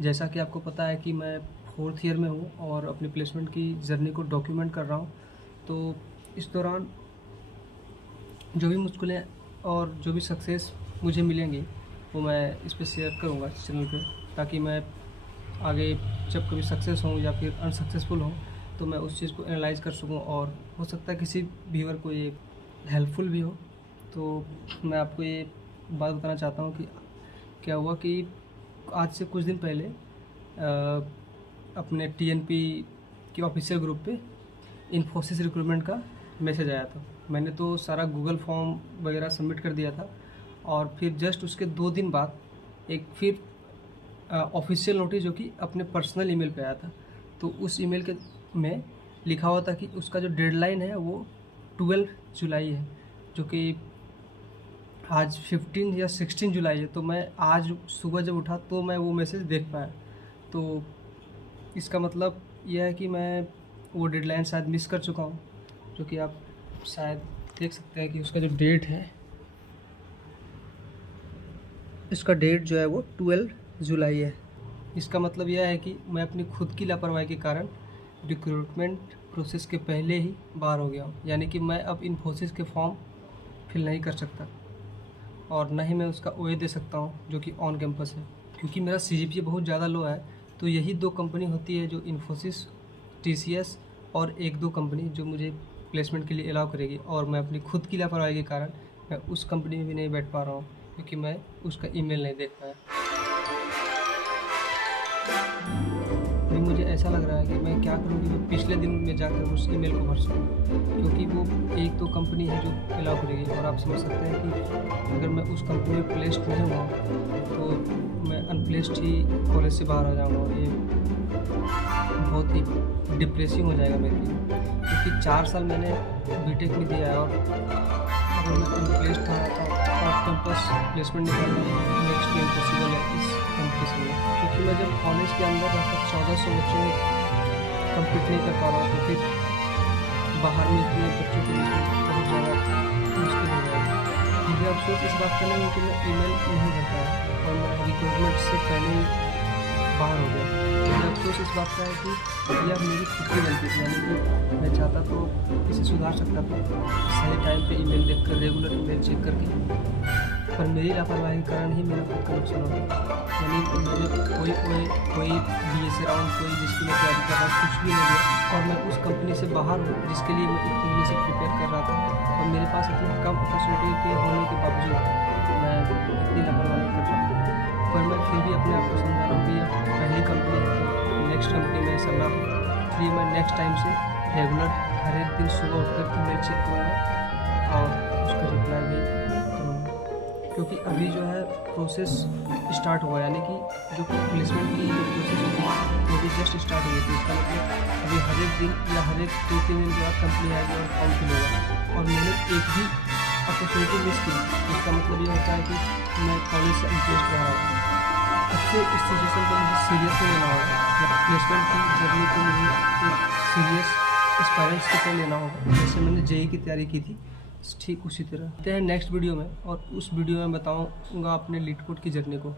जैसा कि आपको पता है कि मैं 4th ईयर में हूँ और अपनी प्लेसमेंट की जर्नी को डॉक्यूमेंट कर रहा हूँ। तो इस दौरान जो भी मुश्किलें और जो भी सक्सेस मुझे मिलेंगी वो मैं इस पे शेयर करूँगा इस चैनल पे, ताकि मैं आगे जब कभी सक्सेस हूँ या फिर अनसक्सेसफुल हूँ तो मैं उस चीज़ को एनालाइज़ कर सकूँ और हो सकता है किसी व्यूअर को ये हेल्पफुल भी हो। तो मैं आपको ये बात बताना चाहता हूँ कि क्या हुआ कि आज से कुछ दिन पहले अपने टीएनपी के ऑफिशियल ग्रुप पे इन्फोसिस रिक्रूटमेंट का मैसेज आया था। मैंने तो सारा गूगल फॉर्म वगैरह सबमिट कर दिया था और फिर जस्ट उसके 2 दिन बाद एक फिर ऑफिशियल नोटिस जो कि अपने पर्सनल ईमेल पे आया था। तो उस ईमेल के में लिखा हुआ था कि उसका जो डेडलाइन है वो 12 जुलाई है, जो कि आज 15 या 16 जुलाई है। तो मैं आज सुबह जब उठा तो मैं वो मैसेज देख पाया। तो इसका मतलब यह है कि मैं वो डेडलाइन शायद मिस कर चुका हूँ, जो कि आप शायद देख सकते हैं कि उसका जो डेट है, इसका डेट जो है वो 12 जुलाई है। इसका मतलब यह है कि मैं अपनी खुद की लापरवाही के कारण रिक्रूटमेंट प्रोसेस के पहले ही बाहर हो गया हूँ। यानी कि मैं अब इन्फोसिस के फॉर्म फिल नहीं कर सकता और ना ही मैं उसका ओए दे सकता हूँ जो कि ऑन कैंपस है, क्योंकि मेरा सीजीपीए बहुत ज़्यादा लो है। तो यही 2 कंपनी होती है जो इन्फोसिस, टीसीएस और 1-2 कंपनी जो मुझे प्लेसमेंट के लिए अलाउ करेगी, और मैं अपनी खुद की लापरवाही के कारण मैं उस कंपनी में भी नहीं बैठ पा रहा हूँ क्योंकि मैं उसका ईमेल नहीं देख पाया। अभी मुझे ऐसा लग रहा है कि मैं क्या करूँ कि मैं पिछले दिन में जाकर उस ईमेल को भर सकूँ, क्योंकि वो 1-2 कंपनी है जो अलाउ करेगी और आप समझ सकते हैं कि अगर मैं उस कंपनी में प्लेस्ड नहीं हुआ तो मैं अनप्लेस्ड ही कॉलेज से बाहर आ जाऊँगा और ये बहुत ही डिप्रेसिंग हो जाएगा मेरे लिए, क्योंकि 4 साल मैंने बीटेक में दिया है और अगर मैं अनप्लेस्ड था तो ऑफ कैंपस प्लेसमेंट निकालना नेक्स्ट टू इम्पॉसिबल है इस कंपटीशन में। क्योंकि मैं जब कॉलेज के अंदर रहकर 1400 बच्चों में कम्पीट नहीं कर पा रहा हूँ तो फिर बाहर में इतने बच्चों के लिए बहुत ज़्यादा मुश्किल हो जाएगा। मुझे अफसोस इस बात का नहीं है कि मैं ईमेल नहीं भर पाया और मैं रिक्रूटमेंट से पहले ही बाहर हो गया। मुझे अफसोस इस बात का है कि यह मेरी खुद की गलती थी, यानी कि मैं चाहता तो इसे सुधार सकता था सही टाइम पे ईमेल देखकर, रेगुलर ईमेल चेक करके, पर मेरी लापरवाही के कारण ही मेरा खुद का नुकसान हो गया। यानी मुझे कोई बीएससी राउंड, कोई जिसकी मैं तैयारी कर रहा था, कुछ भी नहीं दिया और मैं उस कंपनी से बाहर हूँ जिसके लिए मैं इतने दिनों से प्रिपेयर कर रहा था, और मेरे पास इतनी कम अपॉर्चुनिटी के होने के बावजूद मैं इतनी लापरवाही कर रहा हूँ। पर मैं फिर भी अपने आप को समझा रहा हूँ कि यह पहली कंपनी है तो नेक्स्ट कंपनी में ऐसा ना हो, इसलिए मैं नेक्स्ट टाइम से रेगुलर हर एक दिन सुबह उठकर ईमेल चेक करूँगा और उसका रिप्लाई भी करूँगा। क्योंकि अभी जो है प्रोसेस स्टार्ट हुआ, यानी कि जो प्लेसमेंट की जो प्रोसेस होती है वो भी जस्ट स्टार्ट हुई थी। इसका मतलब अभी हर एक दिन या हर एक 2-3 दिन के बाद कंपनी आएगी और फॉर्म फिल होगा, और मैंने एक भी अपॉर्चुनिटी मिस की। इसका मतलब ये होता है कि मैं कॉलेज से इंटरेस्ट रहा हूँ। अब से इस सिचुएशन को मुझे सीरियस नहीं लेना होगा, या प्लेसमेंट की जर्नी को मुझे एक सीरियस एस्पायरेंट्स की तरह लेना होगा, जैसे मैंने जेईई की तैयारी की थी ठीक उसी तरह। आते हैं नेक्स्ट वीडियो में, और उस वीडियो में बताऊंगा अपने लीड कोड की जर्नी को।